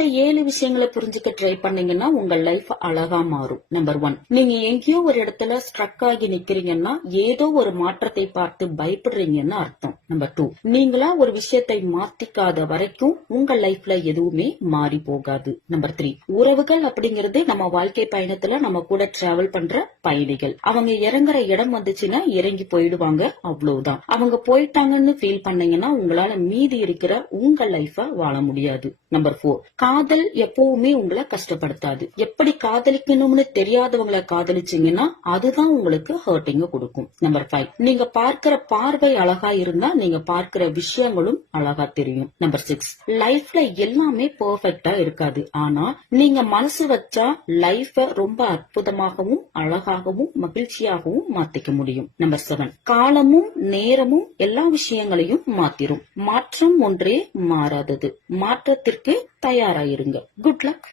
இந்த ஏழு விஷயங்களை புரிஞ்சுக்க ட்ரை பண்ணீங்கன்னா உங்க லைஃப் அழகா மாறும். நம்பர் ஒன் நீங்க எங்கேயோ ஒரு இடத்துல ஸ்ட்ரக் ஆகி நிக்கிறீங்கன்னா ஏதோ ஒரு மாற்றத்தை பார்த்து பயப்படுறீங்கன்னு அர்த்தம். நம்பர் டூ நீங்களா ஒரு விஷயத்தை மாத்திக்காத வரைக்கும் உங்க லைஃப்ல எதுவுமே மாறி போகாது. நம்பர் த்ரீ உறவுகள் அப்படிங்கிறது நம்ம வாழ்க்கை பயணத்துல நம்ம கூட டிராவல் பண்ற பயணிகள். அவங்க இறங்குற இடம் வந்துச்சுன்னா இறங்கி போயிடுவாங்க அவ்வளவுதான். அவங்க போயிட்டாங்கன்னு ஃபீல் பண்ணீங்கன்னா உங்களால மீதி இருக்கிற உங்க லைஃப வாழ முடியாது. நம்பர் ஃபோர் காதல் எப்பவுமே உங்களை கஷ்டப்படுத்தாது. எப்படி காதலிக்கணும்னு தெரியாதவங்களை காதலிச்சீங்கன்னா அதுதான் உங்களுக்கு ஹர்ட்டிங்க கொடுக்கும். நம்பர் ஃபைவ் நீங்க பார்க்கிற பார்வை அழகா இருந்தா நீங்க பார்க்கிற விஷயங்களும் அழகா தெரியும். நம்பர் சிக்ஸ் லைஃப்ல எல்லாமே பெர்ஃபெக்டா இருக்காது. ஆனா நீங்க மனசு வச்சா லைஃப ரொம்ப அற்புதமாகவும் அழகாகவும் மகிழ்ச்சியாகவும் மாத்திக்க முடியும். நம்பர் செவன் காலமும் நேரமும் எல்லா விஷயங்களையும் மாத்திரும். மாற்றம் ஒன்றே மாறாதது. மாற்றத்திற்கு தயாராயிருங்க குட் லக்